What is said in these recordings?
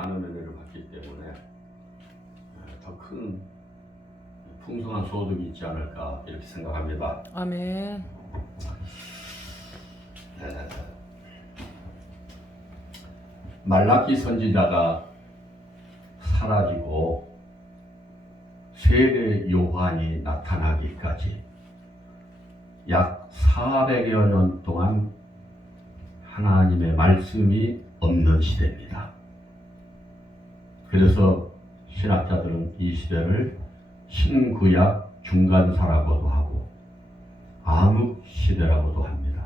많은 은혜를 받기 때문에 더 큰 풍성한 소득이 있지 않을까 이렇게 생각합니다. 아멘. 말라기 선지자가 사라지고 세례 요한이 나타나기까지 약 400여 년 동안 하나님의 말씀이 없는 시대입니다. 그래서 신학자들은 이 시대를 신구약 중간사라고도 하고 암흑 시대라고도 합니다.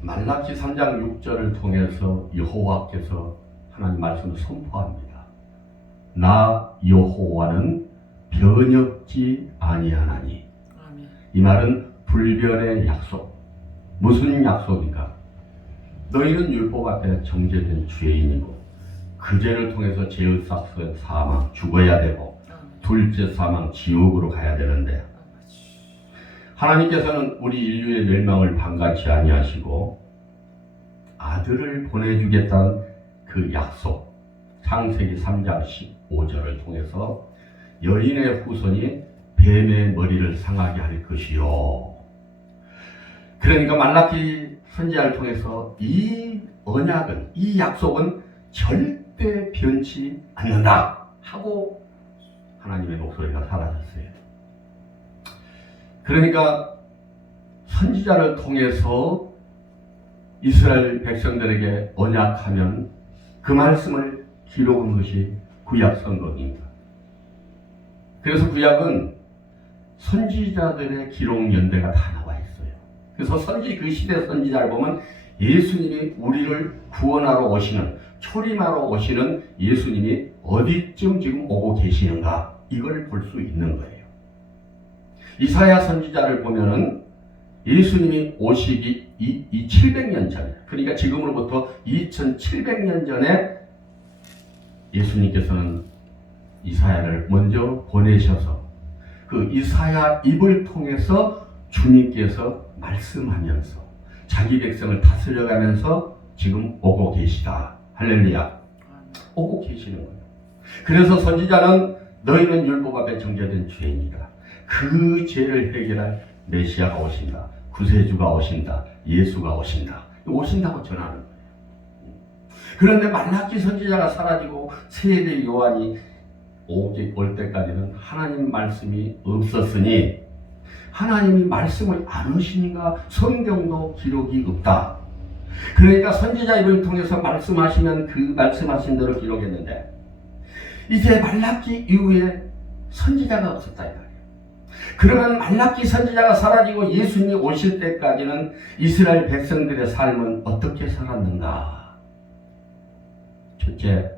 말라기 3장 6절을 통해서 여호와께서 하나님 말씀을 선포합니다. 나 여호와는 변혁지 아니하나니. 아멘. 이 말은 불변의 약속. 무슨 약속인가? 너희는 율법 앞에 정죄된 죄인이고 그 죄를 통해서 죄의 삭은 사망, 죽어야 되고 둘째 사망, 지옥으로 가야 되는데 하나님께서는 우리 인류의 멸망을 방관치 아니하시고 아들을 보내주겠다는 그 약속, 창세기 3장 15절을 통해서 여인의 후손이 뱀의 머리를 상하게 할 것이요. 그러니까 말라기 선지자를 통해서 이 언약은, 이 약속은 절대 변치 않는다 하고 하나님의 목소리가 사라졌어요. 그러니까 선지자를 통해서 이스라엘 백성들에게 언약하면 그 말씀을 기록한 것이 구약 성경입니다. 그래서 구약은 선지자들의 기록 연대가 다 나와 있어요. 그래서 그 시대 선지자를 보면 예수님이 우리를 구원하러 오시는, 초림하러 오시는 예수님이 어디쯤 지금 오고 계시는가 이걸 볼 수 있는 거예요. 이사야 선지자를 보면은 예수님이 오시기 이 700년 전에, 그러니까 지금으로부터 2700년 전에 예수님께서는 이사야를 먼저 보내셔서 그 이사야 입을 통해서 주님께서 말씀하면서 자기 백성을 다스려가면서 지금 오고 계시다. 할렐루야. 오고 계시는 거예요. 그래서 선지자는 너희는 율법 앞에 정죄된 죄인이다. 그 죄를 해결할 메시아가 오신다. 구세주가 오신다. 예수가 오신다. 오신다고 전하는 거예요. 그런데 말라기 선지자가 사라지고 세례 요한이 올 때까지는 하나님 말씀이 없었으니 하나님이 말씀을 안 하시니까 성경도 기록이 없다. 그러니까 선지자 입을 통해서 말씀하시면 그 말씀하신 대로 기록했는데 이제 말라기 이후에 선지자가 없었다 이 말이에요. 그러면 말라기 선지자가 사라지고 예수님이 오실 때까지는 이스라엘 백성들의 삶은 어떻게 살았는가? 첫째,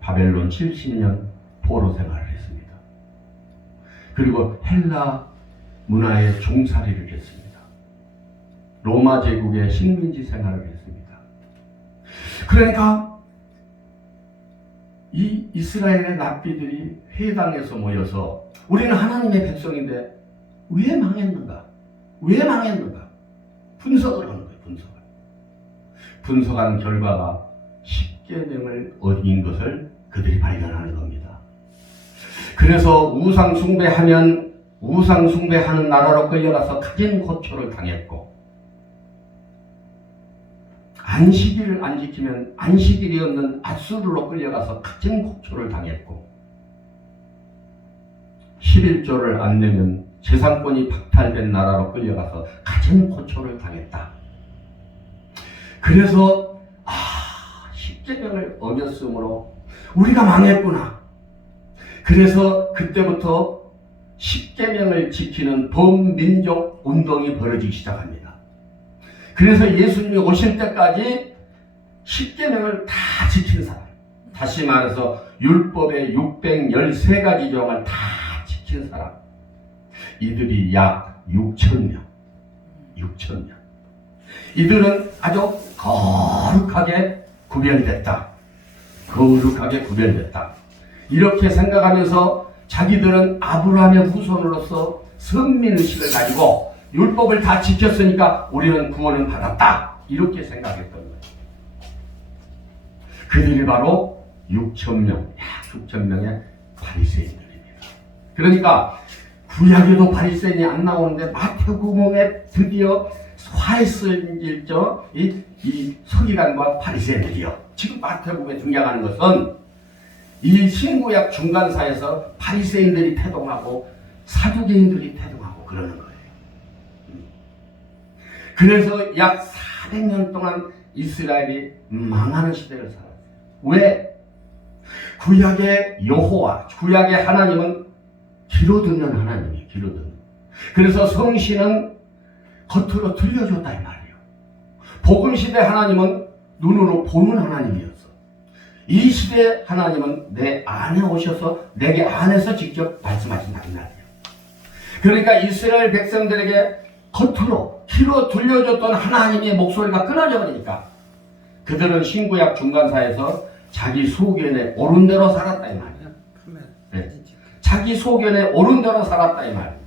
바벨론 70년 포로 생활을 했습니다. 그리고 헬라 문화의 종살이를 했습니다. 로마 제국의 식민지 생활을 했습니다. 그러니까 이 이스라엘의 납비들이 회당에서 모여서 우리는 하나님의 백성인데 왜 망했는가? 왜 망했는가? 분석을 하는 거예요. 분석한 결과가 10계명을 어긴 것을 그들이 발견하는 겁니다. 그래서 우상 숭배하는 나라로 끌려가서 가진 고초를 당했고 안식일을 안 지키면 안식일이 없는 아수르로 끌려가서 가진 고초를 당했고 11조를 안 내면 재산권이 박탈된 나라로 끌려가서 가진 고초를 당했다. 그래서 십계명을 어겼으므로 우리가 망했구나. 그래서 그때부터 십계명을 지키는 범민족 운동이 벌어지기 시작합니다. 그래서 예수님이 오실 때까지 십계명을 다 지킨 사람, 다시 말해서 율법의 613가지 조항을 다 지킨 사람, 이들이 약 6,000명. 이들은 아주 거룩하게 구별됐다. 이렇게 생각하면서 자기들은 아브라함의 후손으로서 선민의식을 가지고 율법을 다 지켰으니까 우리는 구원을 받았다. 이렇게 생각했던 거예요. 그들이 바로 6천 명, 약 6천 명의 바리새인들입니다. 그러니까 구약에도 바리새인이 안 나오는데 마태복음에 드디어 화했을죠. 이 서기관과 바리새인들이요. 지금 마태복음에 등장하는 것은 이 신구약 중간사에서 바리새인들이 태동하고 사두개인들이 태동하고 그러는 거예요. 그래서 약 400년 동안 이스라엘이 망하는 시대를 살았어요. 왜? 구약의 여호와, 구약의 하나님은 기로드는 하나님이에요. 기로드는. 그래서 성신은 겉으로 들려줬다 이 말이에요. 복음시대 하나님은 눈으로 보는 하나님이었어. 이 시대 하나님은 내 안에 오셔서 내게 안에서 직접 말씀하신다 이 말이에요. 그러니까 이스라엘 백성들에게 겉으로 귀로 들려줬던 하나님의 목소리가 끊어져 버리니까 그들은 신구약 중간사에서 자기 소견에 옳은 대로 살았다 이 말이에요. 네. 자기 소견에 옳은 대로 살았다 이 말이에요.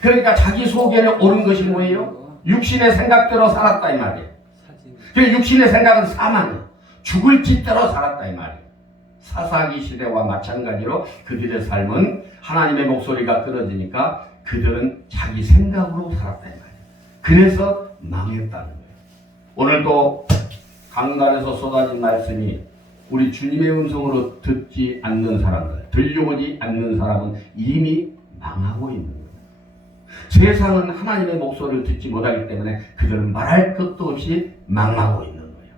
그러니까 자기 소견에 옳은 것이 뭐예요? 육신의 생각대로 살았다 이 말이에요. 그 육신의 생각은 사망이에요. 죽을 짓대로 살았다 이 말이에요. 사사기 시대와 마찬가지로 그들의 삶은 하나님의 목소리가 끊어지니까 그들은 자기 생각으로 살았다 이 말이에요. 그래서 망했다는 거예요. 오늘도 강단에서 쏟아진 말씀이 우리 주님의 음성으로 듣지 않는 사람들, 들려오지 않는 사람은 이미 망하고 있는 거예요. 세상은 하나님의 목소리를 듣지 못하기 때문에 그들은 말할 것도 없이 망하고 있는 거예요.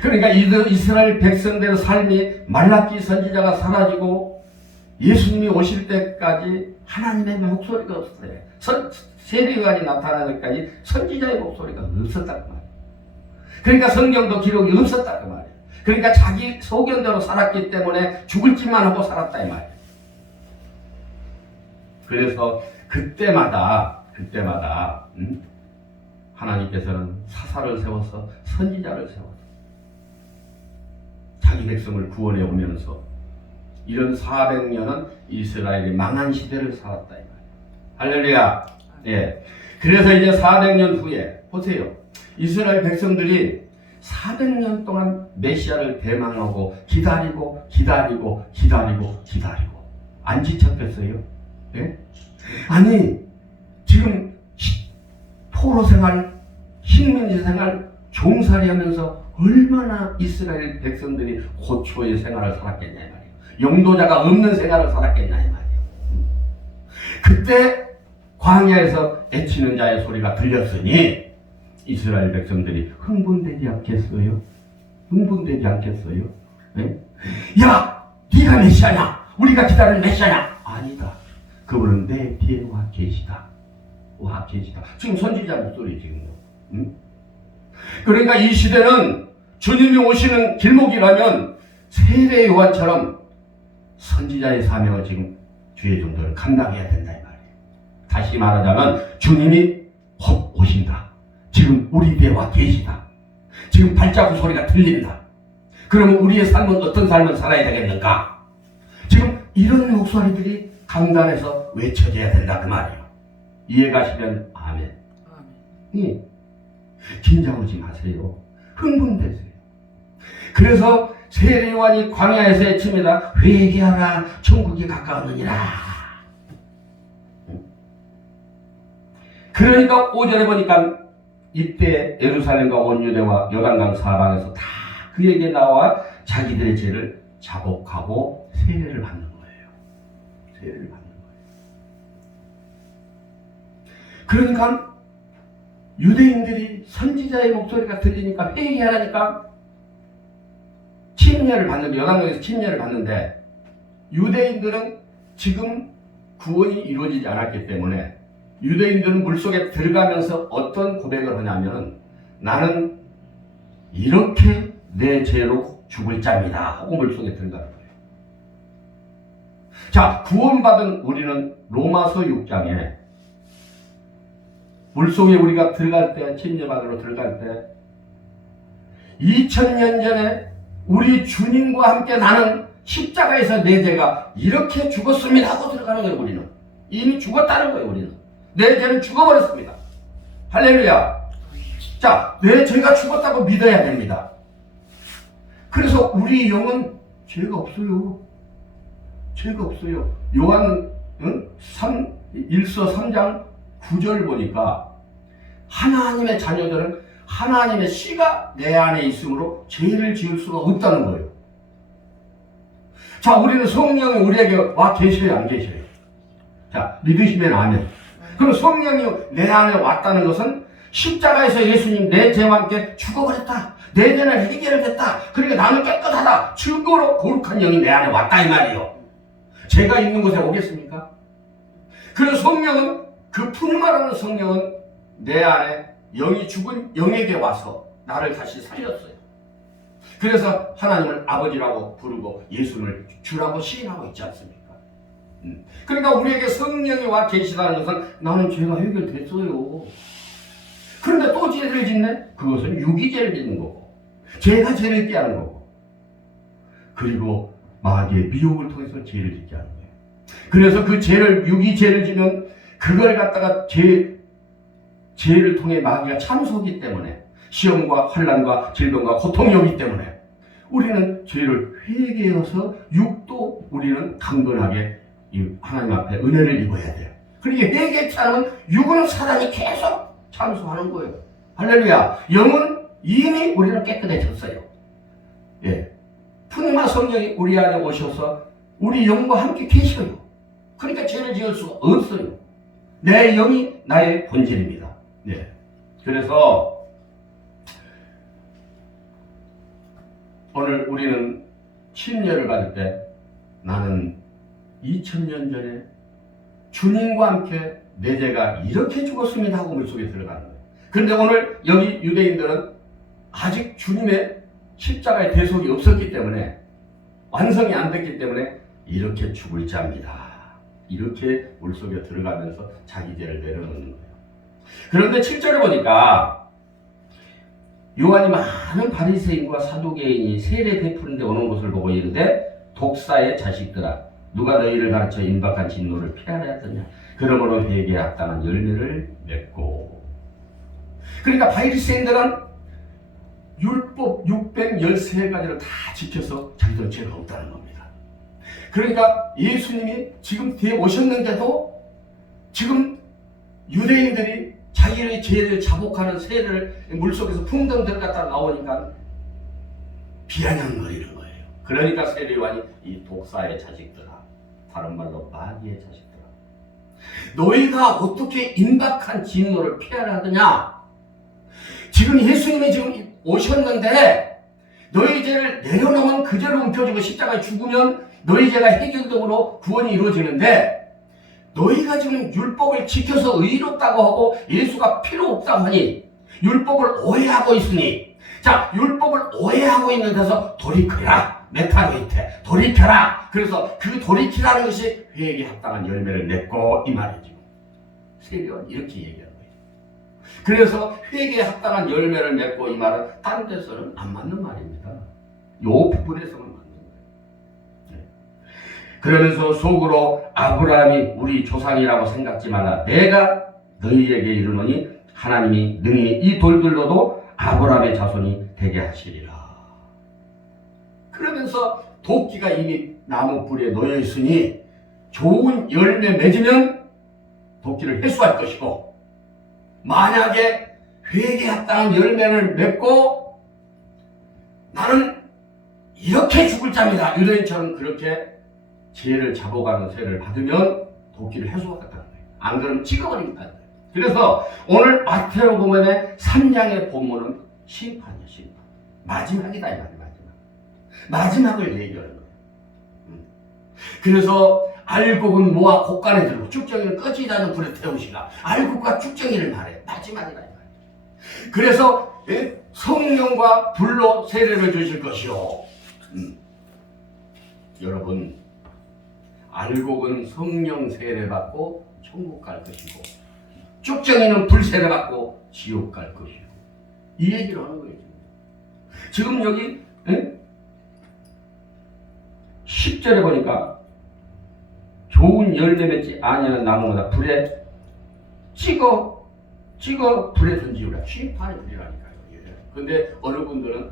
그러니까 이스라엘 백성들의 삶이 말라기 선지자가 사라지고 예수님이 오실 때까지 하나님의 목소리가 없었어요. 세례요한이 나타나는 데까지 선지자의 목소리가 없었단 말이에요. 그러니까 성경도 기록이 없었단 말이에요. 그러니까 자기 소견대로 살았기 때문에 죽을 짓만 하고 살았다 이 말이에요. 그래서 그때마다 하나님께서는 사사를 세워서 선지자를 세워서 자기 백성을 구원해 오면서 이런 400년은 이스라엘이 망한 시대를 살았다 이 말이에요. 할렐루야. 예. 그래서 이제 400년 후에 보세요. 이스라엘 백성들이 400년 동안 메시아를 대망하고 기다리고 안 지쳤겠어요? 예? 아니 지금 포로 생활, 식민지 생활, 종살이 하면서 얼마나 이스라엘 백성들이 고초의 생활을 살았겠냐 이 말이에요. 영도자가 없는 생활을 살았겠냐 이 말이에요. 그때 광야에서 애치는 자의 소리가 들렸으니 이스라엘 백성들이 흥분되지 않겠어요? 흥분되지 않겠어요? 네? 야! 네가 메시아냐? 우리가 기다리는 메시아냐? 아니다. 그분은 내 뒤에 와 계시다. 와 계시다. 지금 선지자 목소리 지금. 응? 그러니까 이 시대는 주님이 오시는 길목이라면 세례 요한처럼 선지자의 사명을 지금 주의 종들을 감당해야 된다 이 말이에요. 다시 말하자면 주님이 곧 오신다. 지금 우리 뒤에 와 계시다. 지금 발자국 소리가 들린다. 그러면 우리의 삶은 어떤 삶을 살아야 되겠는가? 지금 이런 목소리들이 강단에서 외쳐져야 된다 그 말이에요. 이해가시면 아멘. 예. 긴장하지 마세요. 흥분되세요. 그래서 세례요한이 광야에서 외칩니다. 회개하라 천국이 가까웠느니라. 그러니까 5절에 보니까 이때 예루살렘과 온 유대와 요단강 사방에서 다 그에게 나와 자기들의 죄를 자복하고 세례를 받는 거예요. 세례를 받는 거예요. 그러니까 유대인들이 선지자의 목소리가 들리니까 회개하라니까 침례를 받는데, 요단강에서 침례를 받는데 유대인들은 지금 구원이 이루어지지 않았기 때문에 유대인들은 물속에 들어가면서 어떤 고백을 하냐면 나는 이렇게 내 죄로 죽을 자입니다 하고 물속에 들어가는 거예요. 자, 구원받은 우리는 로마서 6장에 물속에 우리가 들어갈 때, 침례받으러 들어갈 때 2000년 전에 우리 주님과 함께 나는 십자가에서 내 죄가 이렇게 죽었습니다 하고 들어가는 거예요. 우리는 이미 죽었다는 거예요. 우리는 내 죄는 죽어버렸습니다. 할렐루야. 자, 내 죄가 죽었다고 믿어야 됩니다. 그래서 우리 영은 죄가 없어요. 죄가 없어요. 요한 1서 3장 9절 보니까 하나님의 자녀들은 하나님의 씨가 내 안에 있으므로 죄를 지을 수가 없다는 거예요. 자, 우리는 성령이 우리에게 와 계셔요, 안 계셔요? 자, 믿으시면 아멘. 그럼 성령이 내 안에 왔다는 것은 십자가에서 예수님 내 죄와 함께 죽어버렸다. 내 죄는 해결됐다. 그러니까 나는 깨끗하다. 증거로 거룩한 영이 내 안에 왔다 이 말이에요. 죄가 있는 곳에 오겠습니까? 그래서 성령은 그 푸르마라는 성령은 내 안에 영이 죽은 영에게 와서 나를 다시 살렸어요. 그래서 하나님을 아버지라고 부르고 예수를 주라고 시인하고 있지 않습니까? 그러니까 우리에게 성령이 와 계시다는 것은 나는 죄가 해결됐어요. 그런데 또 죄를 짓네? 그것은 육이 죄를 짓는 거고 죄가 죄를 짓게 하는 거고 그리고 마귀의 미혹을 통해서 죄를 짓게 하는 거예요. 그래서 그 죄를 육이 죄를 지면 그걸 갖다가 죄를 통해 마귀가 참소하기 때문에 시험과 환난과 질병과 고통이 오기 때문에 우리는 죄를 회개해서 육도 우리는 강건하게 하나님 앞에 은혜를 입어야 돼요. 그러니까 회개치 않으면 육은 사단이 계속 참소하는 거예요. 할렐루야. 영은 이미 우리는 깨끗해졌어요. 예. 푸르마 성령이 우리 안에 오셔서 우리 영과 함께 계셔요. 그러니까 죄를 지을 수가 없어요. 내 영이 나의 본질입니다. 예. 그래서 오늘 우리는 침례를 받을 때 나는 2000년 전에 주님과 함께 내 죄가 이렇게 죽었습니다 하고 물속에 들어가는 거예요. 그런데 오늘 여기 유대인들은 아직 주님의 십자가의 대속이 없었기 때문에 완성이 안 됐기 때문에 이렇게 죽을 자입니다. 이렇게 물속에 들어가면서 자기 죄를 내려놓는 거예요. 그런데 7절에 보니까 요한이 많은 바리새인과 사두개인이 세례 베푸는 데 오는 것을 보고 이르되 독사의 자식들아 누가 너희를 가르쳐 임박한 진노를 피하려 하더냐 그러므로 회개에 합당한 열매를 맺고 그러니까 바리새인들은 율법 613가지를 다 지켜서 자기들 죄가 없다는 겁니다. 그러니까 예수님이 지금 뒤에 오셨는데도 지금 유대인들이 자기의 죄를 자복하는 세례를 물속에서 풍덩 들어갔다 나오니까 비아냥거리는 거예요. 그러니까 세례요한이 이 독사의 자식들아 다른 말로 마귀의 자식들아 너희가 어떻게 임박한 진노를 피하려 하느냐. 지금 예수님이 지금 오셨는데 너희 죄를 내려놓으면 그 죄를 움켜쥐고 십자가에 죽으면 너희 죄가 해결됨으로 구원이 이루어지는데 너희가 지금 율법을 지켜서 의롭다고 하고 예수가 필요 없다고 하니 율법을 오해하고 있으니 자 율법을 오해하고 있는 데서 돌이켜라. 메타노이테 돌이켜라. 그래서 그 돌이키라는 것이 회개에 합당한 열매를 맺고 이 말이죠. 세례요한이 이렇게 얘기하는 거예요. 그래서 회개에 합당한 열매를 맺고 이 말은 다른 데서는 안 맞는 말입니다. 이 부분에서만 맞는 거예요. 네. 그러면서 속으로 아브라함이 우리 조상이라고 생각지 말라. 내가 너희에게 이르노니 하나님이 능히 이 돌들로도 아브라함의 자손이 되게 하시리라. 그러면서 도끼가 이미 나무 뿌리에 놓여 있으니 좋은 열매 맺으면 도끼를 회수할 것이고 만약에 회개에 합당한 열매를 맺고 나는 이렇게 죽을 자입니다. 유대인처럼 그렇게 죄를 잡아가는 세를 받으면 도끼를 회수하겠다는 거예요. 안 그러면 찍어버립니다. 그래서 오늘 마태복음의 3장의 본문은 심판이에요. 심판. 마지막이다 이 말이에요. 마지막을 얘기하는 거예요. 그래서 알곡은 모아 곡간에 들고 쭉정이는 꺼지지 않는 불에 태우시라. 알곡과 쭉정이를 말해요. 마지막이다 이 말이에요. 그래서 성령과 불로 세례를 주실 것이요. 여러분 알곡은 성령 세례 받고 천국 갈 것이고 쭉정이는 불 세례 받고 지옥 갈 것이고 이 얘기를 하는 거예요. 지금 여기 10절에 보니까 좋은 열매 맺지 아니하는 나무보다 불에 찍어 불에 던지우라. 심판의 불이라니까요. 그런데 어느 분들은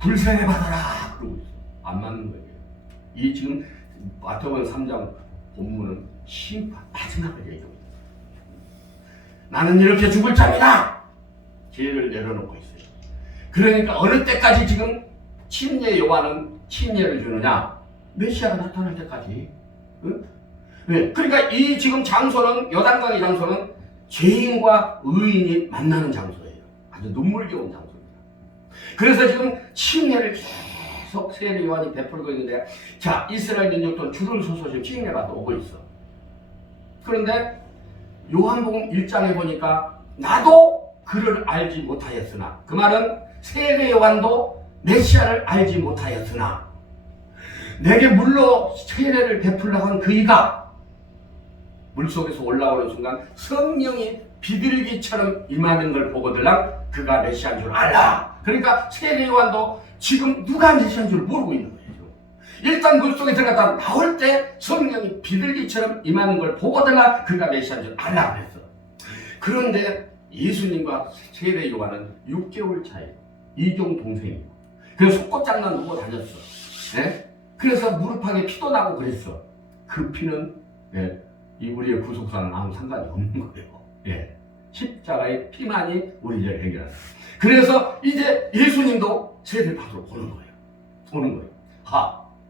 불세례 받아라 그러고 있어. 안 맞는 거예요. 이 지금 마태복음 3장 본문은 심판 마지막을 얘기하고 있어요. 나는 이렇게 죽을 자입니다. 죄를 내려놓고 있어요. 그러니까 어느 때까지 지금 침례 요한은 침례를 주느냐? 메시아가 나타날 때까지. 응? 네. 그러니까 이 지금 장소는 요단강의 장소는 죄인과 의인이 만나는 장소예요. 아주 눈물겨운 장소입니다. 그래서 지금 침례를 계속 세례 요한이 베풀고 있는데, 자, 이스라엘 민족도 줄을 서서 지금 침례 받아 오고 있어. 그런데 요한복음 1장에 보니까 나도 그를 알지 못하였으나, 그 말은 세례 요한도 메시아를 알지 못하였으나 내게 물로 세례를 베풀려 한 그이가 물속에서 올라오는 순간 성령이 비둘기처럼 임하는 걸 보거들랑 그가 메시아인 줄 알라. 그러니까 세례 요한도 지금 누가 메시아인 줄 모르고 있는 거예요. 일단 물속에 들어갔다 나올 때 성령이 비둘기처럼 임하는 걸 보거들랑 그가 메시아인 줄 알라 그랬어. 그런데 예수님과 세례 요한은 6개월 차이, 이종 동생이고, 그래서 속꽃장난 누고 다녔어. 네? 그래서 무릎팍에 피도 나고 그랬어. 그 피는 이 우리의 구속사는 아무 상관이 없는 거예요. 예. 십자가의 피만이 우리 죄를 해결한다. 그래서 이제 예수님도 세례를 받으러 오는 거예요. 오는 거예요.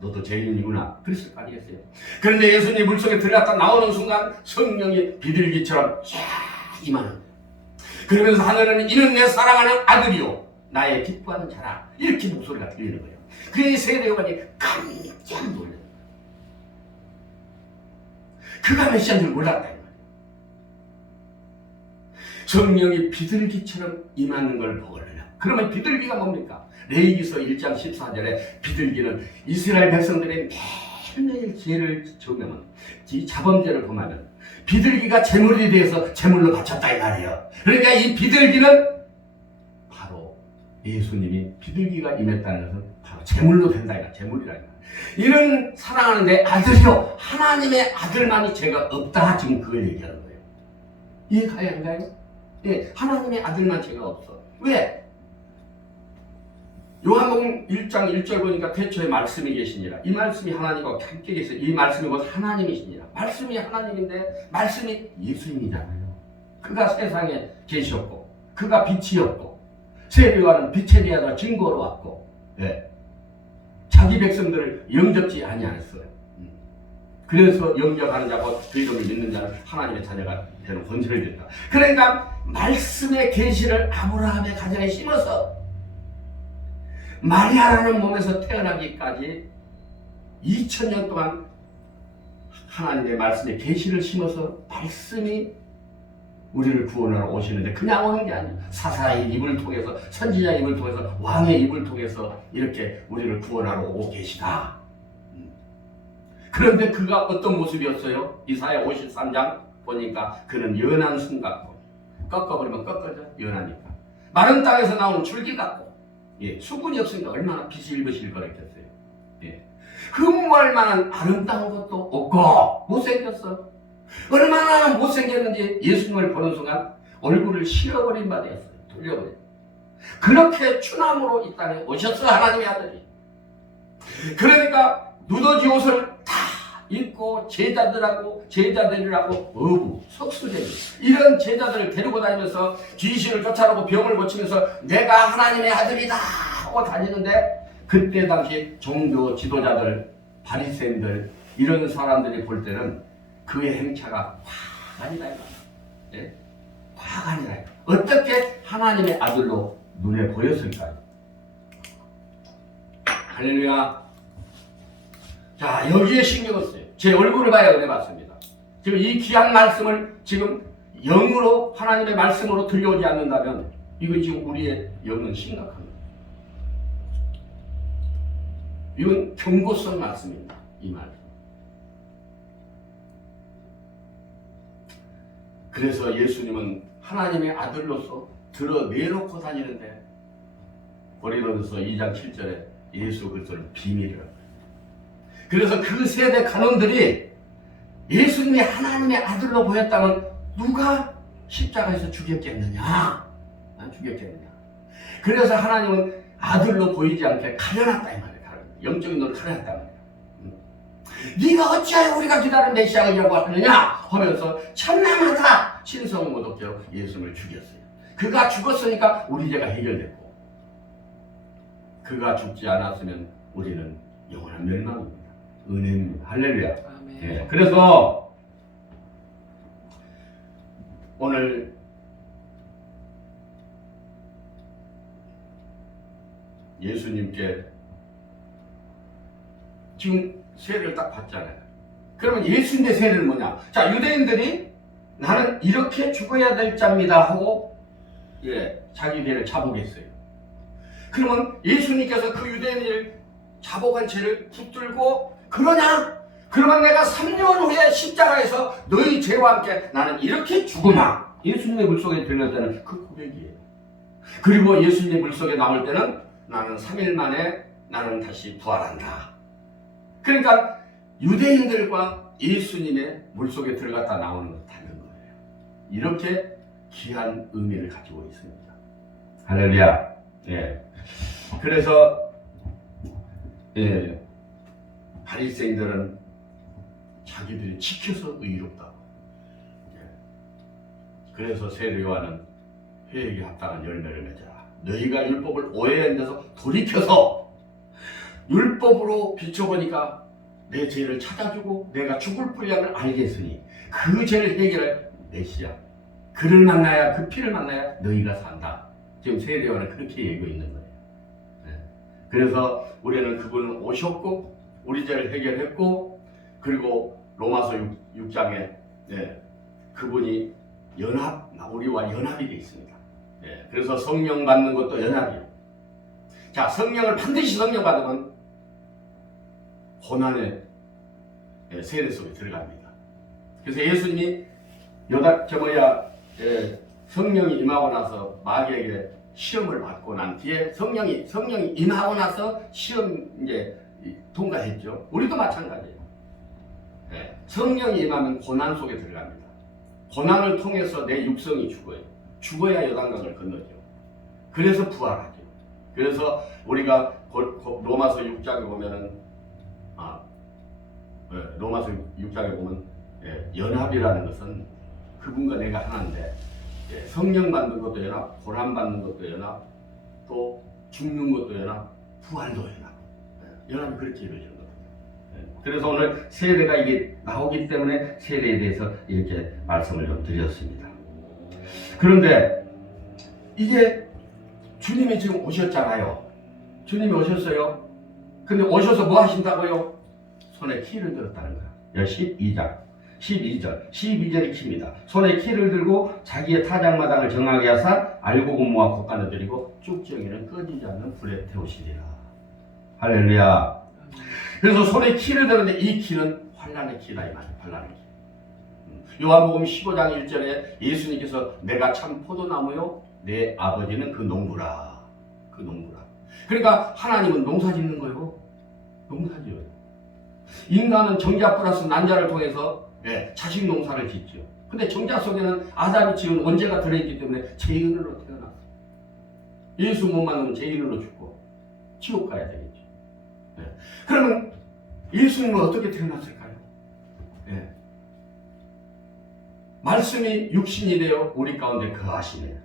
너도 죄인이구나. 그랬을 거 아니겠어요? 그런데 예수님이 물속에 들어갔다 나오는 순간 성령이 비둘기처럼 임하는 거예요. 그러면서 하늘은 이는 내 사랑하는 아들이요 나의 기뻐하는 자라, 이렇게 목소리가 들리는 거예요. 그의 세례 요한이 깜짝 놀라요. 그가 메시아인 줄 몰랐다. 성령이 비둘기처럼 임하는 걸 보거든요. 그러면 비둘기가 뭡니까? 레위기서 1장 14절에 비둘기는 이스라엘 백성들의 매일매일 죄를 저으면, 이 자범죄를 범하면 비둘기가 제물이 되어서 제물로 바쳤다 이 말이에요. 그러니까 이 비둘기는 바로 예수님이 비둘기가 임했다는 것은 바로 제물로 된다 이거야. 제물이라. 이는 사랑하는 내 아들이요 하나님의 아들만이 죄가 없다, 지금 그걸 얘기하는 거예요. 이해가야 한가요? 예, 하나님의 아들만 죄가 없어. 왜? 요한복음 1장 1절 보니까 태초에 말씀이 계시니라. 이 말씀이 하나님과 함께 계세요. 이 말씀이 곧 하나님이시니라. 말씀이 하나님인데 말씀이 예수님이잖아요. 그가 세상에 계셨고 그가 빛이었고 세례 요한은 빛에 대하여 증거로 왔고, 예. 자기 백성들을 영접지 아니하였어요. 그래서 영접하는 자고 그 이름을 믿는 자는 하나님의 자녀가 되는 권세를 줬다. 그러니까 말씀의 계시를 아브라함의 가정에 심어서 마리아라는 몸에서 태어나기까지 2000년 동안 하나님의 말씀의 계시를 심어서 말씀이 우리를 구원하러 오시는데 그냥 오는 게 아니에요. 사사의 입을 통해서, 선지자의 입을 통해서, 왕의 입을 통해서 이렇게 우리를 구원하러 오고 계시다. 그런데 그가 어떤 모습이었어요? 이사야 53장 보니까 그는 연한 순 같고, 꺾어버리면 꺾어져, 연하니까. 마른 땅에서 나오는 줄기 같고, 예, 수분이 없으니까 얼마나 비실비실거렸겠어요. 예. 흠모할 만한 아름다운 것도 없고 못생겼어. 얼마나 못생겼는지 예수님을 보는 순간 얼굴을 실어버린 바 되었어요. 돌려버려. 그렇게 추남으로 이 땅에 오셨어, 하나님의 아들이. 그러니까 누더지 옷을 다 입고 제자들이라고 어부, 석수쟁이 이런 제자들을 데리고 다니면서 귀신을 쫓아내고 병을 고치면서 내가 하나님의 아들이다 하고 다니는데, 그때 당시 종교 지도자들, 바리새인들 이런 사람들이 볼 때는 그의 행차가 화가 아니라, 예? 화가 아니라 어떻게 하나님의 아들로 눈에 보였을까요? 할렐루야. 자, 여기에 신경을 써요. 제 얼굴을 봐야 은혜 받습니다. 지금 이 귀한 말씀을 지금 영으로, 하나님의 말씀으로 들려오지 않는다면 이건 지금 우리의 영은 심각합니다. 이건 경고성 말씀입니다. 이 말씀. 그래서 예수님은 하나님의 아들로서 드러내놓고 다니는데, 고린도전서 2장 7절에 예수 그리스도를 비밀이라고 해요. 그래서 그 세대 간원들이 예수님이 하나님의 아들로 보였다면 누가 십자가에서 죽였겠느냐? 안 죽였겠느냐? 그래서 하나님은 아들로 보이지 않게 가려놨다 이 말이에요. 영적인 너를 가려놨다 말이에요. 네가 어찌하여 우리가 기다린 메시아가 이라고 하느냐 하면서 참남하다 신성을 못 얻게 예수님을 죽였어요. 그가 죽었으니까 우리 죄가 해결됐고, 그가 죽지 않았으면 우리는 영원한 멸망입니다. 은혜입니다. 할렐루야. 예, 그래서 오늘 예수님께 지금 세례를 딱 받잖아요. 그러면 예수님의 세례는 뭐냐? 자, 유대인들이 나는 이렇게 죽어야 될 자입니다 하고 자기 죄를 자복했어요. 그러면 예수님께서 그 유대인을 자복한 죄를 붙들고 그러냐? 그러면 내가 3년 후에 십자가에서 너희 죄와 함께 나는 이렇게 죽으마. 예수님의 물속에 들어갈 때는 그 고백이에요. 그리고 예수님의 물속에 나올 때는 나는 3일 만에 나는 다시 부활한다. 그러니까 유대인들과 예수님의 물속에 들어갔다 나오는 것 다른 거예요. 이렇게 귀한 의미를 가지고 있습니다. 할렐루야. 예. 그래서 바리새인들은 자기들이 지켜서 의롭다고. 그래서 세례 요한은 회개에 합당한 열매를 맺어라. 너희가 율법을 오해한 데서 돌이켜서 율법으로 비춰보니까 내 죄를 찾아주고 내가 죽을 분량을 알겠으니 그 죄를 해결할 메시아, 그를 만나야, 그 피를 만나야 너희가 산다. 지금 세례 요한은 그렇게 얘기하고 있는 거예요. 그래서 우리는 그분은 오셨고 우리 죄를 해결했고, 그리고 로마서 6장에 그분이 우리와 연합이 되어 있습니다. 그래서 성령 받는 것도 연합이에요. 자, 반드시 성령 받으면 고난의 세례 속에 들어갑니다. 그래서 예수님이 성령이 임하고 나서 마귀에게 시험을 받고 난 뒤에 성령이 임하고 나서 시험 통과했죠. 우리도 마찬가지예요. 성령이 임하면 고난 속에 들어갑니다. 고난을 통해서 내 육성이 죽어요. 죽어야 요단강을 건너죠. 그래서 부활하죠. 그래서 우리가 로마서 6장에 보면은 로마서 6장에 보면 연합이라는 것은 그분과 내가 하나인데, 성령 받는 것도 연합, 고난 받는 것도 연합, 또 죽는 것도 연합, 부활도 연합. 연합이 그렇게 이루어지는 겁니다. 그래서 오늘 세례가 이게 나오기 때문에 세례에 대해서 이렇게 말씀을 좀 드렸습니다. 그런데 이게 주님이 지금 오셨잖아요. 주님이 오셨어요. 근데 오셔서 뭐 하신다고요? 손에 키를 들었다는 거야. 12절이 키입니다. 손에 키를 들고 자기의 타작마당을 정하게 하사 알고 공모와 곡간을 드리고 쭉정이는 꺼지지 않는 불에 태우시리라. 할렐루야. 그래서 손에 키를 들었는데 이 키는 환난의 키다 이 말이에요. 환난의 키. 요한복음 15장 1절에 예수님께서 내가 참 포도나무요 내 아버지는 그 농부라. 그 농부라. 그러니까 하나님은 농사 짓는 거예요. 농사 지어요. 인간은 정자 플러스 난자를 통해서 자식 농사를 짓죠. 근데 정자 속에는 아담이 지은 원죄가 들어있기 때문에 죄인으로 태어났어. 예수 못 만나면 죄인으로 죽고 지옥 가야 되겠죠. 그러면 예수님은 어떻게 태어났을까요? 말씀이 육신이 되어 우리 가운데 거하시네요.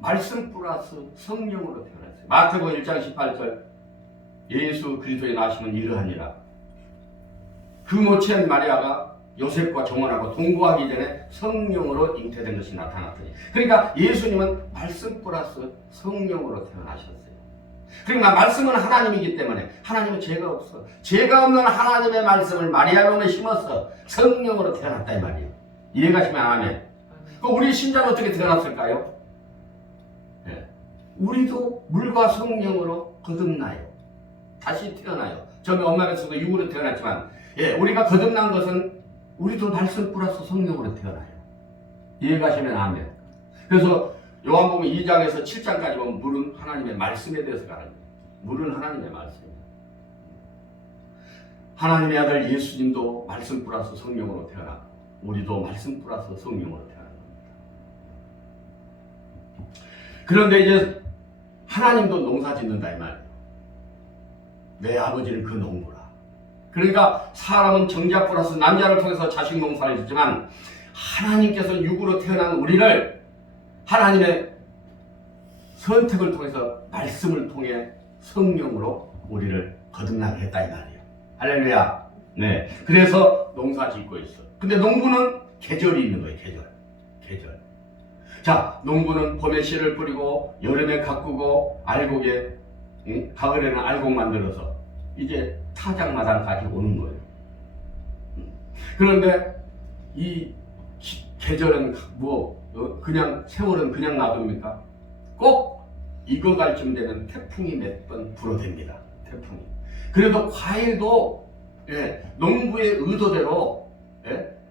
말씀 플러스 성령으로 태어났어요. 마태복음 1장 18절 예수 그리스도의 나심은 이러하니라. 그 모체한 마리아가 요셉과 정혼하고 동거하기 전에 성령으로 잉태된 것이 나타났더니, 그러니까 예수님은 말씀 플러스 성령으로 태어나셨어요. 그러니까 말씀은 하나님이기 때문에 하나님은 죄가 없어. 죄가 없는 하나님의 말씀을 마리아 몸에 심어서 성령으로 태어났다 이 말이에요. 이해가시면 아멘. 그럼 우리 신자는 어떻게 태어났을까요? 우리도 물과 성령으로 거듭나요. 다시 태어나요. 저는 엄마에서도 육으로 태어났지만 우리가 거듭난 것은 우리도 말씀 플러스 성령으로 태어나요. 이해가시면 아멘. 그래서 요한복음 2장에서 7장까지 보면 물은 하나님의 말씀에 대해서 가르쳐요. 물은 하나님의 말씀입니다. 하나님의 아들 예수님도 말씀 플러스 성령으로 태어나고 우리도 말씀 플러스 성령으로 태어난 겁니다. 그런데 이제 하나님도 농사 짓는다 이 말이에요. 내 아버지는 그 농부라. 그러니까 사람은 정자 플러스 남자를 통해서 자식 농사를 짓지만 하나님께서 육으로 태어난 우리를 하나님의 선택을 통해서 말씀을 통해 성령으로 우리를 거듭나게 했다 이 말이에요. 할렐루야. 네. 그래서 농사 짓고 있어. 근데 농부는 계절이 있는 거예요. 계절. 자, 농부는 봄에 씨를 뿌리고 여름에 가꾸고 알곡에 가을에는 알곡 만들어서 이제 타작마당까지 오는 거예요. 그런데 이 계절은 그냥 세월은 그냥 놔둡니까? 꼭 익어갈 쯤 되면 태풍이 몇 번 불어댑니다. 태풍이. 그래도 과일도 농부의 의도대로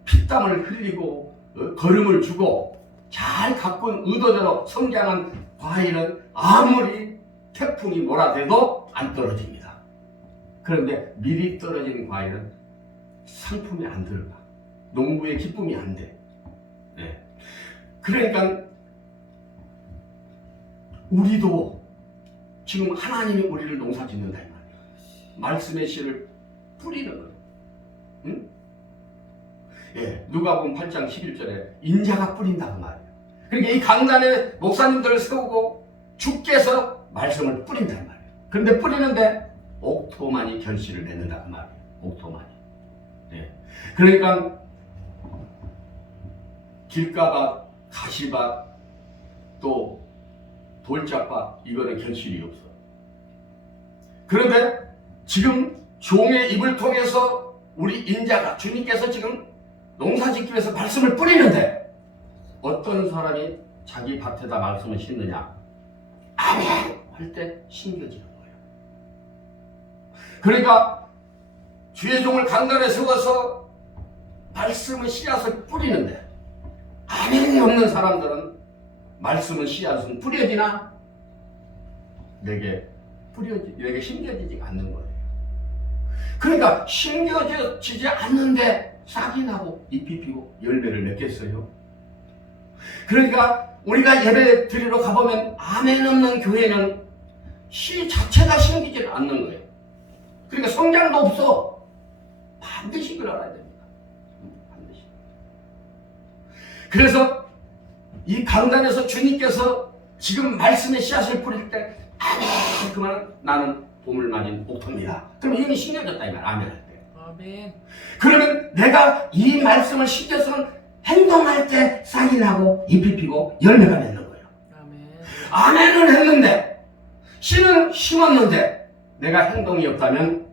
피땀을 흘리고 거름을 주고 잘 가꾼 의도대로 성장한 과일은 아무리 태풍이 몰아대도 안 떨어집니다. 그런데 미리 떨어진 과일은 상품이 안 들어가. 농부의 기쁨이 안 돼. 그러니까 우리도 지금 하나님이 우리를 농사 짓는다 이 말이에요. 말씀의 씨를 뿌리는 거예요. 응? 누가복음 8장 11절에 인자가 뿌린다 그 말이에요. 그러니까 이 강단에 목사님들을 세우고 주께서 말씀을 뿌린다 그 말이에요. 그런데 뿌리는데 옥토만이 결실을 맺는다 그 말이에요. 옥토만이. 그러니까 길가밭, 가시밭, 또 돌짝밭 이거는 결실이 없어. 그런데 지금 종의 입을 통해서 우리 인자가 주님께서 지금 농사짓기 위해서 말씀을 뿌리는데 어떤 사람이 자기 밭에다 말씀을 심느냐? 아멘 할 때 심겨지는 거예요. 그러니까 주의 종을 강단에 세워서 말씀의 씨앗을 뿌리는데 아멘이 없는 사람들은 말씀의 씨앗은 뿌려지나 내게 심겨지지 않는 거예요. 그러니까 심겨지지 않는데 싹이 나고 잎이 피고 열매를 맺겠어요? 그러니까 우리가 예배 드리러 가보면 아멘 없는 교회는 씨 자체가 심기지를 않는 거예요. 그러니까 성장도 없어. 반드시 그걸 알아야 됩니다. 반드시. 그래서 이 강단에서 주님께서 지금 말씀의 씨앗을 뿌릴 때 아멘 그러면 나는 봄을 맞은 옥토입니다. 그럼 이미 심겨졌다 이 말. 아멘 할 때. 아멘. 그러면 내가 이 말씀을 심겨서는 행동할 때 싹이 나고 잎이 피고 열매가 맺는 거예요. 아멘. 아멘을 했는데 씨는 심었는데 내가 행동이 없다면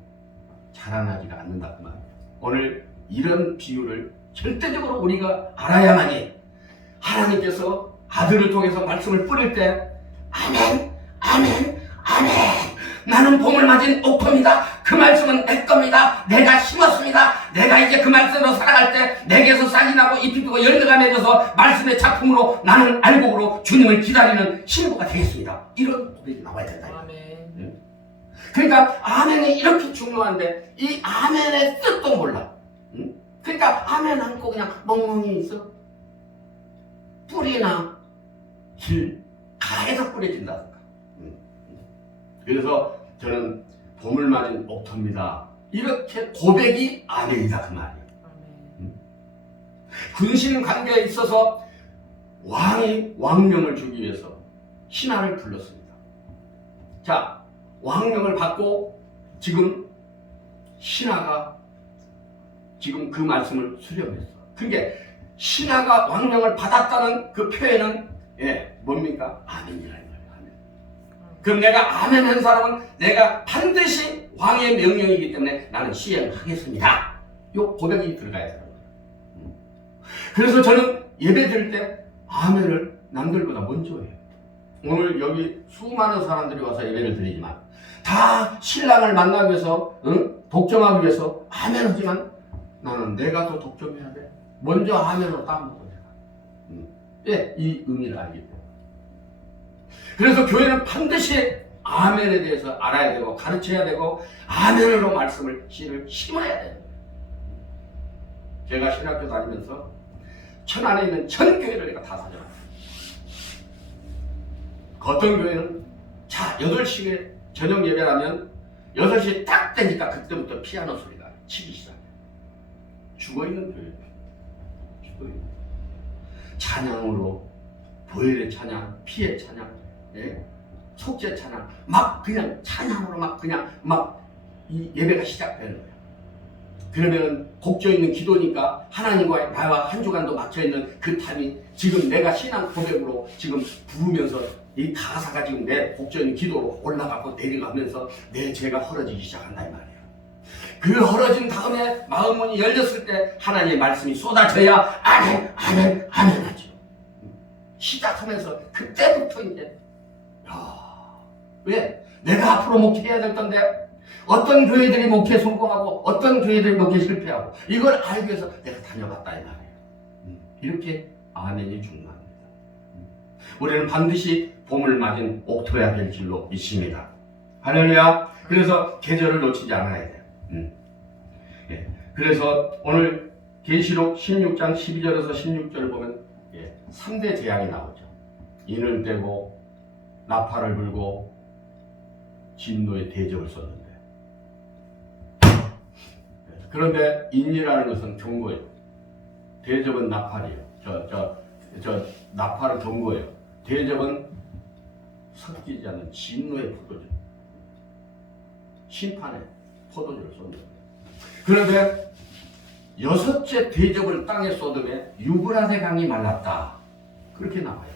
자라나지가 않는다 그 말이에요. 오늘 이런 비유를 절대적으로 우리가 알아야만이 하나님께서 아들을 통해서 말씀을 뿌릴 때 아멘 아멘 아멘 나는 봄을 맞은 옥토입니다. 그 말씀은 내 겁니다. 내가 심었습니다. 내가 이제 그 말씀으로 살아갈 때 내게서 싹이 나고 잎이 피고 열매가 맺어서 말씀의 작품으로 나는 알곡으로 주님을 기다리는 신부가 되겠습니다. 이런 고백이 나와야 된다. 아멘. 그러니까 아멘이 이렇게 중요한데 이 아멘의 뜻도 몰라. 그러니까 아멘 않고 그냥 멍멍이 있어. 뿌리나 길 가에서 뿌려진다. 그래서 저는 봄을 맞은 옥토입니다. 이렇게 고백이 아멘이다 그 말이에요. 군신 관계에 있어서 왕이 왕명을 주기 위해서 신하를 불렀습니다. 자, 왕명을 받고 지금 신하가 지금 그 말씀을 수령했어. 그게 신하가 왕명을 받았다는 그 표현은 뭡니까? 아멘이라 이 말이에요. 아멘. 그럼 내가 아멘 한 사람은 내가 반드시 왕의 명령이기 때문에 나는 시행하겠습니다. 요 고백이 들어가야 되는 거예요. 그래서 저는 예배 드릴 때 아멘을 남들보다 먼저 해요. 오늘 여기 수많은 사람들이 와서 예배를 드리지만 다 신랑을 만나기 위해서 독점하기 위해서 아멘 하지만 나는 내가 더 독점해야 돼. 먼저 아멘으로 따먹어 내가. 이 의미를 알기 때문에. 그래서 교회는 반드시 아멘에 대해서 알아야 되고 가르쳐야 되고 아멘으로 말씀을 씨를 심어야 돼요. 제가 신학교 다니면서 천안에 있는 전 교회를 내가 다 다녔어요. 어떤 교회는 자, 8시에 저녁 예배라면 6시 딱 되니까 그때부터 피아노 소리가 치기 시작해요. 죽어있는 교회. 죽어있는. 찬양으로, 보혈의 찬양, 피의 찬양, 예? 속죄 찬양, 막 그냥 찬양으로 이 예배가 시작되는 거예요. 그러면 곡조 있는 기도니까 하나님과 나와 한 주간도 맞춰있는 그 타임이 지금 내가 신앙 고백으로 지금 부르면서 이 가사가 지금 내 곡조 있는 기도로 올라가고 내려가면서 내 죄가 헐어지기 시작한다 이 말이에요. 그 헐어진 다음에 마음문이 열렸을 때 하나님의 말씀이 쏟아져야 아멘 아멘 아멘 하죠. 시작하면서 그때부터 이제 왜? 내가 앞으로 목회해야 될 건데 어떤 교회들이 목회 성공하고 어떤 교회들이 목회 실패하고 이걸 알기 위해서 내가 다녀갔다 이 말이에요. 이렇게 아멘이 중요합니다. 우리는 반드시 봄을 맞은 옥토야 될 줄로 믿습니다. 할렐루야. 그래서 계절을 놓치지 않아야 돼요. 예. 그래서 오늘 계시록 16장 12절에서 16절 보면 3대 재앙이 나오죠. 인을 떼고 나팔을 불고 진노의 대접을 썼는데, 그런데 인이라는 것은 경고예요. 대접은 나팔이에요. 저 나팔은 경고예요. 대접은 섞이지 않는 진노의 포도주, 심판의 포도주를 쏟는 거예요. 그런데 6째 대접을 땅에 쏟음에 유브라데 강이 말랐다. 그렇게 나와요.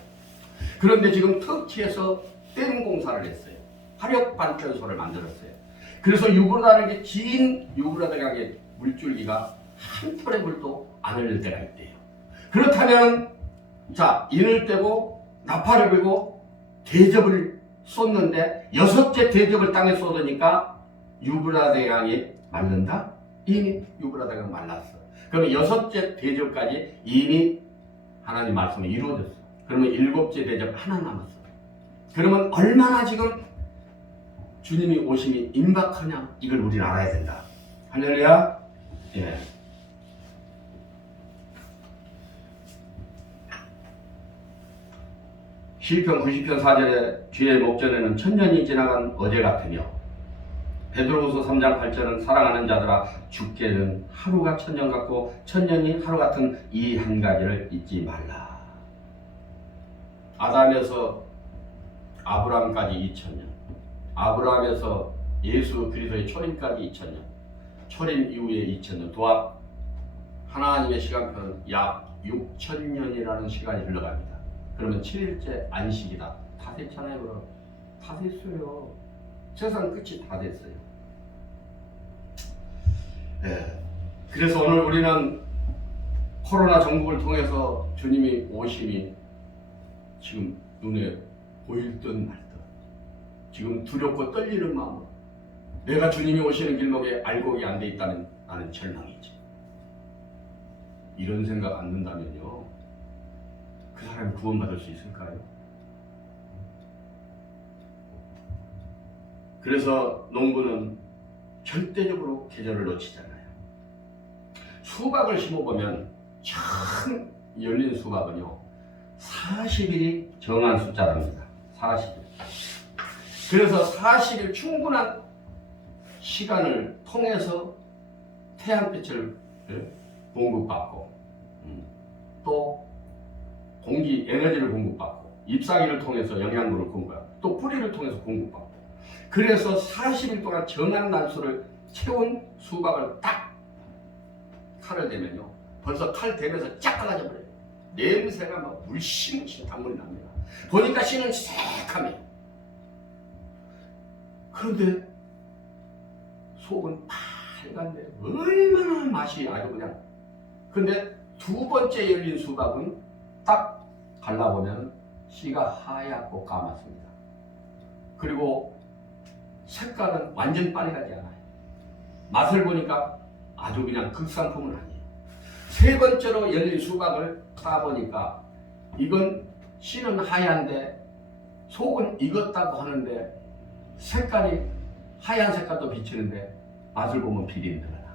그런데 지금 터키에서 댐 공사를 했어요. 화력 발전소를 만들었어요. 그래서 유브라데 긴 유브라데 강의 물줄기가 한 톨의 물도 안 흘릴 때가 있대요. 그렇다면 자, 인을 떼고 나팔을 불고 대접을 쏟는데 6째 대접을 땅에 쏟으니까 유브라데 강이 말른다? 이미 유브라데 강이 말랐어. 그러면 6째 대접까지 이미 하나님 말씀이 이루어졌어. 그러면 7째 대접 하나 남았어. 그러면 얼마나 지금 주님이 오심이 임박하냐, 이걸 우리는 알아야 된다. 할렐루야. 예. 시편 90편 4절에 주의 목전에는 천년이 지나간 어제 같으며, 베드로후서 3장 8절은 사랑하는 자들아 죽게는 하루가 천년 같고 천년이 하루 같은 이 한 가지를 잊지 말라. 아담에서 아브라함까지 2000년, 아브라함에서 예수 그리스도의 초림까지 2000년, 초림 이후에 2000년, 또한 하나님의 시간표는 약 6000년이라는 시간이 흘러갑니다. 그러면 7일째 안식이다. 다 됐잖아요. 그럼 다 됐어요. 세상 끝이 다 됐어요. 네. 그래서 오늘 우리는 코로나 전국을 통해서 주님이 오심이 지금 눈에 보일 듯 말 듯, 지금 두렵고 떨리는 마음으로 내가 주님이 오시는 길목에 알곡이 안 돼 있다는 나는 절망이지. 이런 생각 안 든다면요, 그 사람이 구원받을 수 있을까요? 그래서 농부는 절대적으로 계절을 놓치잖아요. 수박을 심어보면 참 열린 수박은요 40일이 정한 숫자랍니다. 40일. 그래서 40일 충분한 시간을 통해서 태양빛을 공급받고 또 공기 에너지를 공급받고 잎사귀를 통해서 영양분을 공급받고 또 뿌리를 통해서 공급받고, 그래서 40일 동안 정한 날수를 채운 수박을 딱 칼을 대면요 벌써 칼 대면서 쫙 갈라져 버려요. 냄새가 막 물씬 단물이 납니다. 보니까 씨는 새카매요. 그런데 속은 빨간데 얼마나 맛이 아주 그냥. 근데 두 번째 열린 수박은 딱 갈라보면 씨가 하얗고 까맣습니다. 그리고 색깔은 완전 빨갛지 않아요. 맛을 보니까 아주 그냥 극상품은 아니에요. 세 번째로 열린 수박을 따보니까 이건 씨는 하얀데 속은 익었다고 하는데 색깔이 하얀 색깔도 비치는데 맛을 보면 비린내가 나.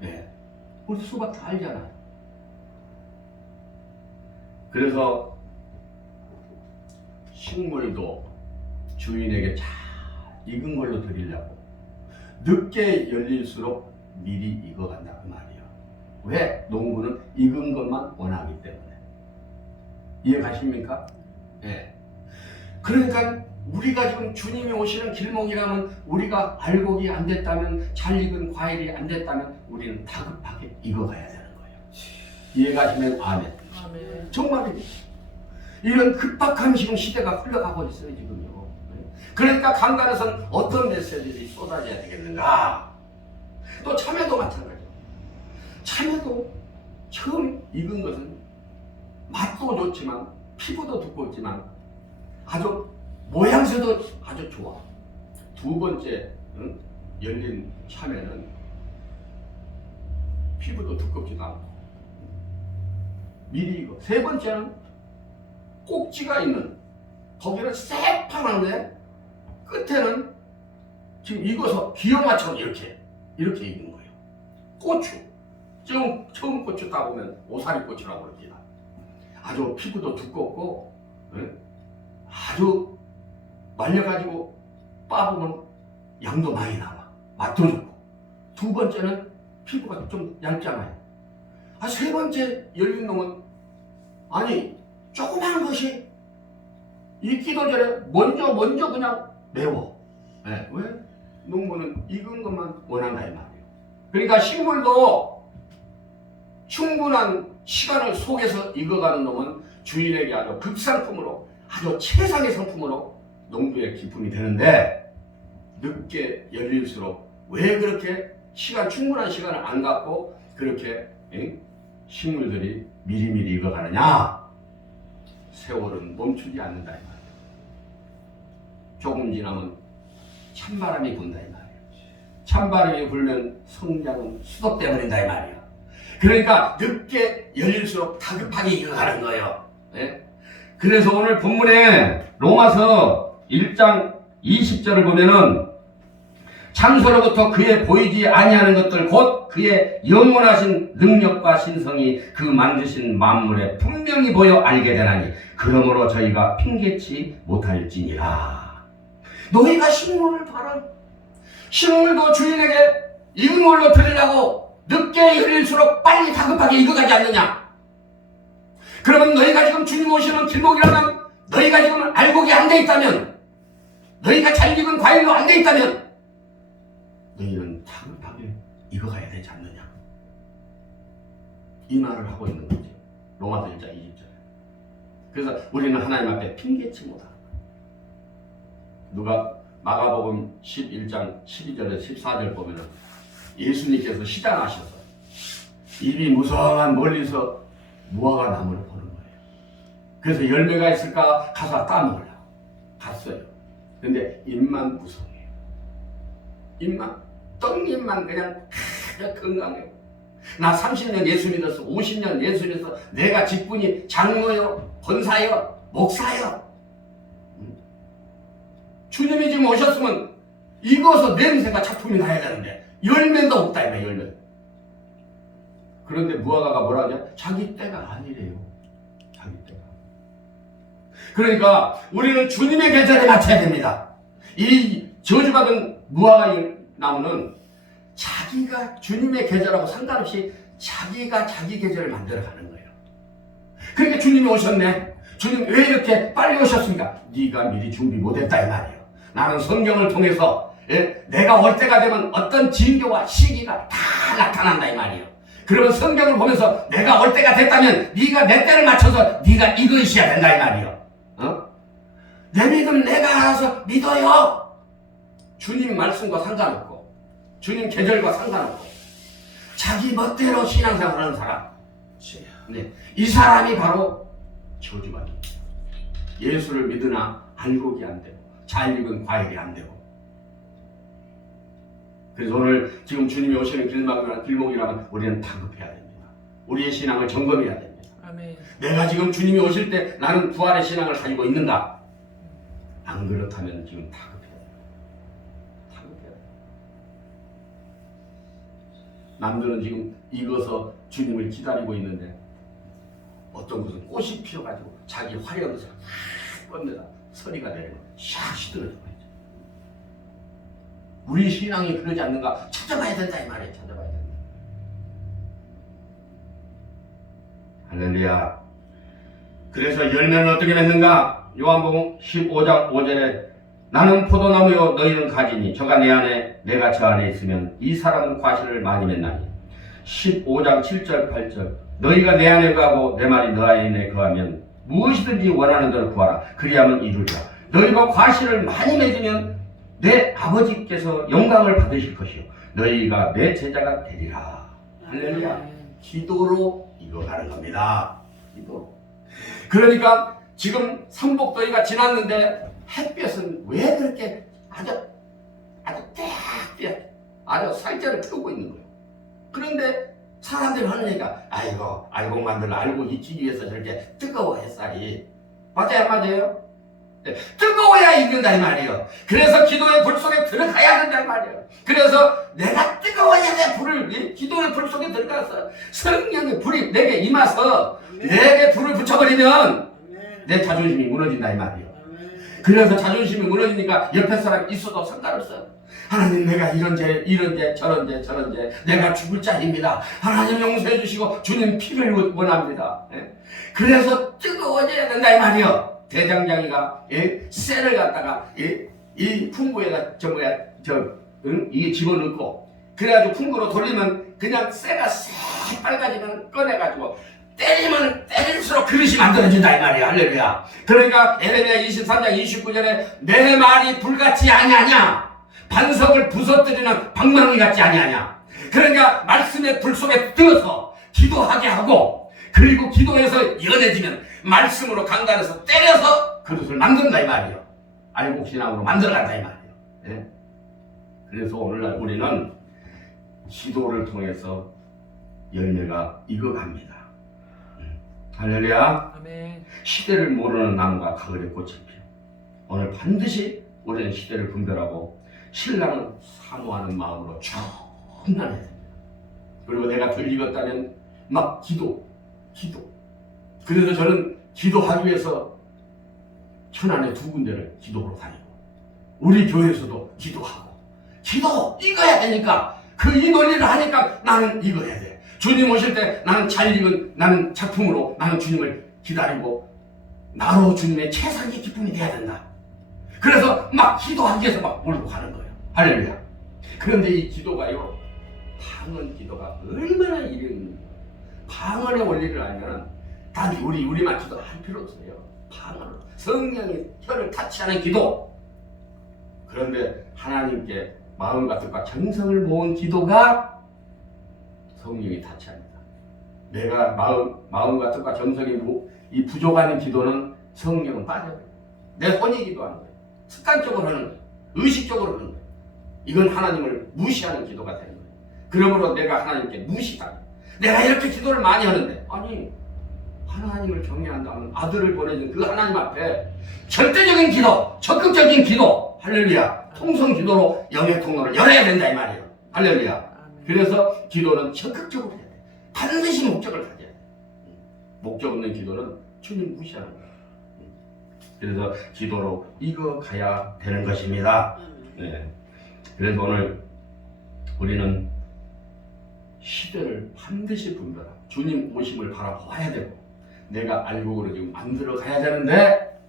네. 우리 수박 다 알잖아요. 그래서 식물도 주인에게 잘 익은 걸로 드리려고 늦게 열릴수록 미리 익어간다 그 말이에요. 왜? 농부는 익은 것만 원하기 때문에. 이해 가십니까? 예. 그러니까 우리가 지금 주님이 오시는 길목이라면, 우리가 알곡이 안 됐다면, 잘 익은 과일이 안 됐다면 우리는 다급하게 익어가야 되는 거예요. 이해 가시면 아멘. 아멘. 정말입니다. 이런 급박한 지금 시대가 흘러가고 있어요 지금요. 그러니까 강단에서는 어떤 메시지들이 쏟아져야 되겠는가? 또 참외도 마찬가지예요. 참외도 처음 익은 것은 맛도 좋지만 피부도 두껍지만 아주 모양새도 아주 좋아. 두 번째 열린 참외는 피부도 두껍지도 않고 미리 익어. 세 번째는 꼭지가 있는, 거기는 새파란데 끝에는 지금 익어서 기어마처럼 이렇게 익은 거예요. 고추, 처음 고추 따보면 오사리고추라고 그럽니다. 아주 피부도 두껍고 아주 말려가지고 빻으면 양도 많이 나와. 맛도 좋고. 두 번째는 피부가 좀 얇잖아요. 세 번째 열린 놈은 아니 조그마한 것이 익기도 전에 먼저 그냥 매워. 네. 왜? 농부는 익은 것만 원한다 이 말이에요. 그러니까 식물도 충분한 시간을 속에서 익어가는 놈은 주인에게 아주 극상품으로, 아주 최상의 상품으로 농부의 기쁨이 되는데, 늦게 열릴수록 왜 그렇게 충분한 시간을 안 갖고 그렇게 식물들이 미리미리 익어가느냐? 세월은 멈추지 않는다 이 말이에요. 조금 지나면 찬바람이 분다 이 말이에요. 찬바람이 불면 성장은 수독돼 버린다 이 말이에요. 그러니까 늦게 열릴수록 다급하게 익어가는 거예요. 네? 그래서 오늘 본문에 로마서 1장 20절을 보면은 참소로부터 그의 보이지 아니하는 것들 곧 그의 영원하신 능력과 신성이 그 만드신 만물에 분명히 보여 알게 되나니 그러므로 저희가 핑계치 못할지니라. 너희가 식물을 봐라. 식물도 주인에게 익은 걸로 드리려고 늦게 열릴수록 빨리 다급하게 익어가지 않느냐? 그러면 너희가 지금 주님 오시는 길목이라면, 너희가 지금 알곡이 안 돼 있다면, 너희가 잘 익은 과일로 안 돼 있다면 너희는 다급하게 익어가야 되지 않느냐? 이 말을 하고 있는 거죠. 로마서 1장 20절에. 그래서 우리는 하나님 앞에 핑계치 못하는 거예요. 누가 마가복음 11장 12절에 14절 보면은 예수님께서 시장하셔서 입이 무성한 멀리서 무화과 나무를 보는 거예요. 그래서 열매가 있을까 가서 따먹으려고 갔어요. 근데 입만 무성해요. 떡잎만 그냥 아주 건강해요. 나 30년 예수 믿었어. 50년 예수 믿었어. 내가 직분이 장로요, 권사요, 목사요. 주님이 지금 오셨으면 익어서 냄새가 작품이 나야 되는데 열매도 없다 이거야. 열매. 그런데 무화과가 뭐라 하냐? 자기 때가 아니래요. 자기 때가. 그러니까 우리는 주님의 계절에 맞춰야 됩니다. 이 저주받은 무화과 나무는 자기가 주님의 계절하고 상관없이 자기가 자기 계절을 만들어가는 거예요. 그러니까 주님이 오셨네. 주님 왜 이렇게 빨리 오셨습니까? 네가 미리 준비 못했다 이 말이에요. 나는 성경을 통해서 내가 올 때가 되면 어떤 징조와 시기가 다 나타난다 이 말이에요. 그러면 성경을 보면서 내가 올 때가 됐다면 네가 내 때를 맞춰서 네가 이거 있어야 된다 이 말이에요. 내 믿음 내가 알아서 믿어요. 주님 말씀과 상관없고 주님 계절과 상관없고 자기 멋대로 신앙생활하는 사람, 네, 이 사람이 바로 저주받는 거예요. 예수를 믿으나 알곡이 안 되고 잘 익은 과일이 안 되고. 그래서 오늘 지금 주님이 오시는 길목이라면 우리는 다급해야 됩니다. 우리의 신앙을 점검해야 됩니다. 아멘. 내가 지금 주님이 오실 때 나는 부활의 신앙을 가지고 있는가? 안 그렇다면 지금 다급해야 돼요. 다급해야 돼요. 남들은 지금 익어서 주님을 기다리고 있는데 어떤 것은 꽃이 피어가지고 자기 화려한 것을 막 뽐내다 서리가 내리고 샥 시들어져 버리죠. 우리 신앙이 그러지 않는가 찾아봐야 된다 이 말이에요. 찾아봐야 된다. 할렐루야. 그래서 열매는 어떻게 맺는가? 요한복음 15장 5절에 나는 포도나무요 너희는 가지니 저가 내 안에 내가 저 안에 있으면 이 사람은 과실을 많이 맺나니 15장 7절 8절 너희가 내 안에 거하고 내 말이 너 안에 거하면 무엇이든지 원하는 대로 구하라 그리하면 이루리라. 너희가 과실을 많이 맺으면 내 아버지께서 영광을 받으실 것이요 너희가 내 제자가 되리라. 할렐루야. 기도로 이뤄가는 겁니다. 기도로. 그러니까 지금 삼복더위가 지났는데 햇볕은 왜 그렇게 아주 떼약떼약 아주 살쪄를 태우고 있는 거예요. 그런데 사람들이 하는 얘기가 아이고 알곡만들어 알고 익히기 위해서 저렇게 뜨거워 햇살이 맞아요 맞아요? 네, 뜨거워야 익는다 이 말이에요. 그래서 기도의 불 속에 들어가야 된다 이 말이에요. 그래서 내가 뜨거워야 돼 불을 기도의 불 속에 들어가서 성령의 불이 내게 임해서 내게 불을 붙여버리면 내 자존심이 무너진다 이 말이에요. 그래서 자존심이 무너지니까 옆에 사람이 있어도 상관없어. 하나님 내가 이런 죄 저런 죄 내가 죽을 자입니다. 하나님 용서해 주시고 주님 피를 원합니다. 그래서 뜨거워져야 된다 이 말이에요. 대장장이가 쇠를 갖다가 이 풍구에다 이게 집어넣고 그래가지고 풍구로 돌리면 그냥 쇠가 새빨가지면 꺼내가지고 때리면 때릴수록 그릇이 만들어진다 이 말이야. 할렐루야. 그러니까 에레미야 23장 29절에 내 말이 불같이 아니하냐 반석을 부서뜨리는 방망이 같지 아니하냐. 그러니까 말씀의 불 속에 들어서 기도하게 하고 그리고 기도해서 연해지면 말씀으로 강단에서 때려서 그릇을 만든다 이 말이에요. 알곡신앙으로 만들어간다 이 말이에요. 네? 그래서 오늘날 우리는 기도를 통해서 열매가 익어갑니다. 할렐루야. 아멘. 시대를 모르는 나무가 가을에 꽃을 피워. 오늘 반드시 우리는 시대를 분별하고 신랑은 사모하는 마음으로 충만해야 됩니다. 그리고 내가 덜 익었다면 막 기도. 그래서 저는 기도하기 위해서 천안에 2군데를 기도로 다니고 우리 교회에서도 기도하고 기도 익어야 되니까 이 논리를 하니까 나는 익어야 돼. 주님 오실 때 나는 잘 익은 나는 작품으로 나는 주님을 기다리고 나로 주님의 최상의 기쁨이 돼야 된다. 그래서 막 기도하기 위해서 막 몰고 가는 거예요. 할렐루야. 그런데 이 기도가요 방언 기도가 얼마나 일이 있는 거예요. 방언의 원리를 알면 단 우리만 기도할 필요 없어요. 방언으로 성령이 혀를 타치하는 기도. 그런데 하나님께 마음과 뜻과 정성을 모은 기도가 성령이 타치합니다. 내가 마음과 뜻과 정성이 이 부족한 기도는 성령은 빠져요. 내 혼이 기도하는 거예요. 습관적으로 하는 거예요. 의식적으로 하는 거예요. 이건 하나님을 무시하는 기도가 되는 거예요. 그러므로 내가 하나님께 무시다. 내가 이렇게 기도를 많이 하는데 아니 하나님을 경외한다면 아들을 보내준 그 하나님 앞에 절대적인 기도, 적극적인 기도, 할렐루야, 통성 기도로 영의 통로를 열어야 된다 이 말이에요. 할렐루야. 그래서 기도는 적극적으로 해야 돼. 반드시 목적을 가져야 돼. 목적 없는 기도는 주님 무시하는 거예요. 그래서 기도로 익어가야 되는 것입니다. 네. 그래서 오늘 우리는 시대를 반드시 분별하고 주님 오심을 바라봐야 되고 내가 알곡으로 지금 만들어 가야 되는데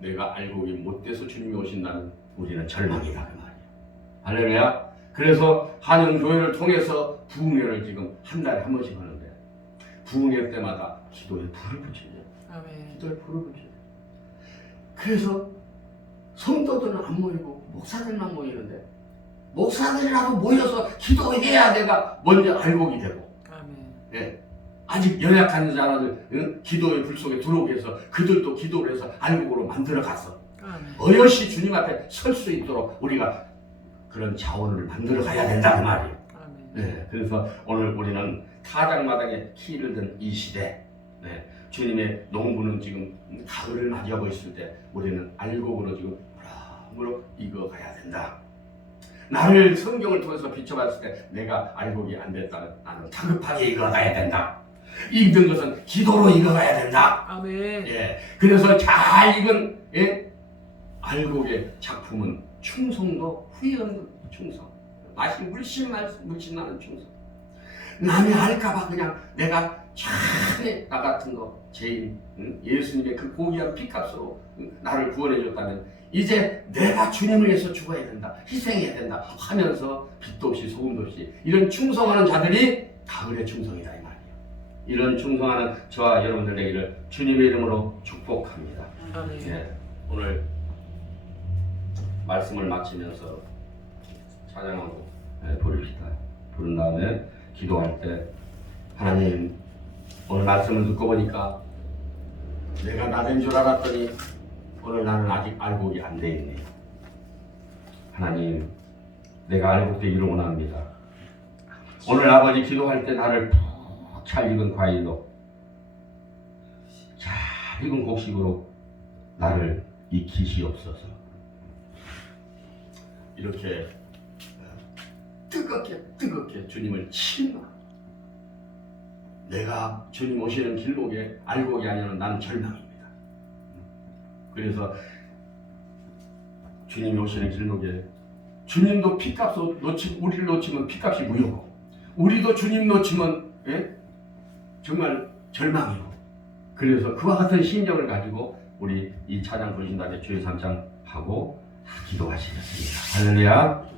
내가 알곡이 못돼서 주님이 오신다면 우리는 절망이다 그 말이에요. 할렐루야. 그래서 한영교회를 통해서 부흥회를 지금 한 달에 한 번씩 하는데 부흥회 때마다 기도에 불을 붙여요. 아멘. 기도에 불을 붙여요. 그래서 성도들은 안 모이고 목사들만 모이는데 목사들이라도 모여서 기도해야 내가 먼저 알곡이 되고 아멘. 예. 아직 연약한 자들 기도의 불 속에 들어오게 해서 그들도 기도를 해서 알곡으로 만들어 갔어. 어여시 주님 앞에 설 수 있도록 우리가 그런 자원을 만들어 가야 된다 그 말이에요. 네, 그래서 오늘 우리는 타작마당에 키를 든 이 시대, 네, 주님의 농부는 지금 가을을 맞이하고 있을 때 우리는 알곡으로 지금 무럭무럭 익어가야 된다. 나를 성경을 통해서 비춰봤을 때 내가 알곡이 안 됐다면 나는 다급하게 익어가야 된다. 읽은 것은 기도로 읽어가야 된다. 아멘. 예, 그래서 잘 읽은 알곡의 작품은 충성도 후회 없는 충성. 맛이 물씬 나는 충성. 남이 알까봐 그냥 내가 차라리 나 같은 거 죄인, 예수님의 그 고귀한 피값으로 나를 구원해줬다면 이제 내가 주님을 위해서 죽어야 된다, 희생해야 된다 하면서 빛도 없이 소금도 없이 이런 충성하는 자들이 가을의 충성이다 이 말이에요. 이런 충성하는 저와 여러분들 되기를 주님의 이름으로 축복합니다. 아멘. 예, 오늘 말씀을 마치면서 찬양하고 부릅시다. 부른 다음에 기도할 때 하나님, 오늘 말씀을 듣고 보니까 내가 나된 줄 알았더니 오늘 나는 아직 알곡이 안 돼 있네요. 하나님, 내가 알곡되기를 원합니다. 오늘 아버지 기도할 때 나를 푹 잘 익은 과일로 잘 익은 곡식으로 나를 익히시옵소서. 이렇게 뜨겁게 주님을 친마. 내가 주님 오시는 길목에 알곡이 아니면 난 절망입니다. 그래서 주님이 오시는 길목에 주님도 피값 놓치고 우리를 놓치면 피값이 무효고 우리도 주님 놓치면 정말 절망이고 그래서 그와 같은 심정을 가지고 우리 이 찬양 부르신 다음에 주의 3장 하고 기도하시겠습니다. 할렐루야.